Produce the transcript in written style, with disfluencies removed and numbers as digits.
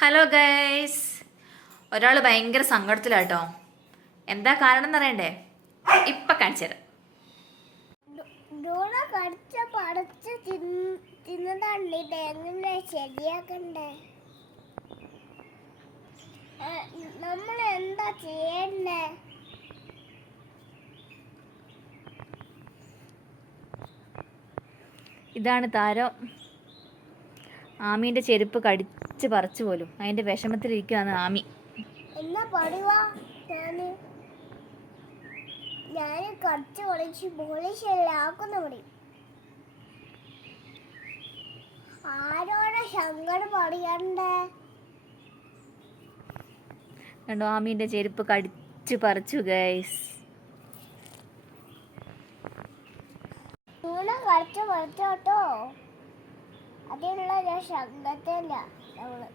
Hello guys, ഒരാൾ ഭയങ്കര സങ്കടത്തിലാട്ടോ. എന്താ കാരണം എന്നറിയണ്ടേ? ഇപ്പൊ കാണിച്ചു തരാം. ശരിയാക്കണ്ടേ? നമ്മൾ എന്താ ചെയ്യണ്ടേ? ഇതാണ് താരം. ആമീൻ്റെ ചെരുപ്പ് കടിച്ച് പറിച്ചു പോലും. അതിൻ്റെ വിഷമത്തിലിരിക്കുകയാണ് ആമി. എന്നാ പറയുവാ? ഞാൻ കടിച്ചു പൊളിച്ച് പോളിശല്ലാക്കുന്ന പറയും. ആരോടെ സങ്കടം പറയണ്ടേ? കണ്ടോ, ആമീൻ്റെ ചെരുപ്പ് കടിച്ച് പറിച്ചു ഗൈസ്. കടിച്ചു പറിച്ചോട്ടോ. അതിനുള്ള സംഘത്തില്ല നമ്മള്.